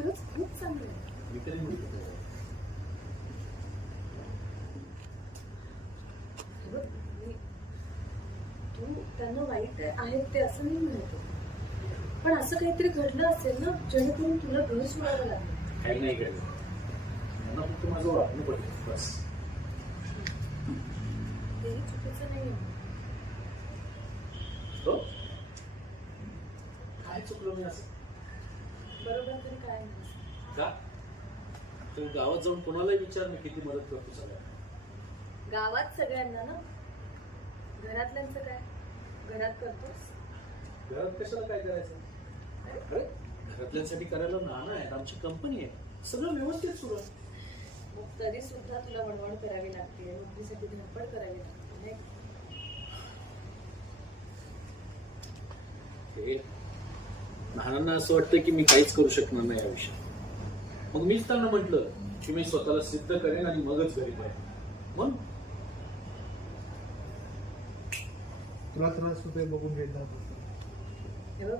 खरंच खूप चांगलं आहे. मी तरी म्हणतो हे बघ, तू त्यांना वाईट आहेत ते असं नाही म्हणतो, पण असं काहीतरी घडलं असेल ना जेणेकरून तुला घर सोडावं लागेल. काही नाही घडलं, त्यांना फक्त माझं वाटणं पडलं बस. तेही चुकीचं नाही आहे. हो काय चुकलं मी असं? बरोबर तरी काय नाही. का तर गावात जाऊन कोणालाही विचार मी किती मदत करतो सगळ्या. गावात सगळ्यांना ना, घरातल्यांचं काय? घरात करतोस? घरात कशाला काय करायचं? अरे घरातल्यांसाठी करायला नाना आहेत, आमची कंपनी आहे, सगळं व्यवस्थित सुरू आहे. मग तरी सुद्धा तुला वणवण करावी लागते, नोकरीसाठी धडपड करावी लागते नाही? ते नानांना असं वाटतं की मी काहीच करू शकणार नाही या विषयात. मग मीच त्यांना म्हटलं की मी स्वतःला सिद्ध करेन आणि मगच घरी पाहिजे. मग तुला त्रास होतोय बघून घेतला. हे बघ,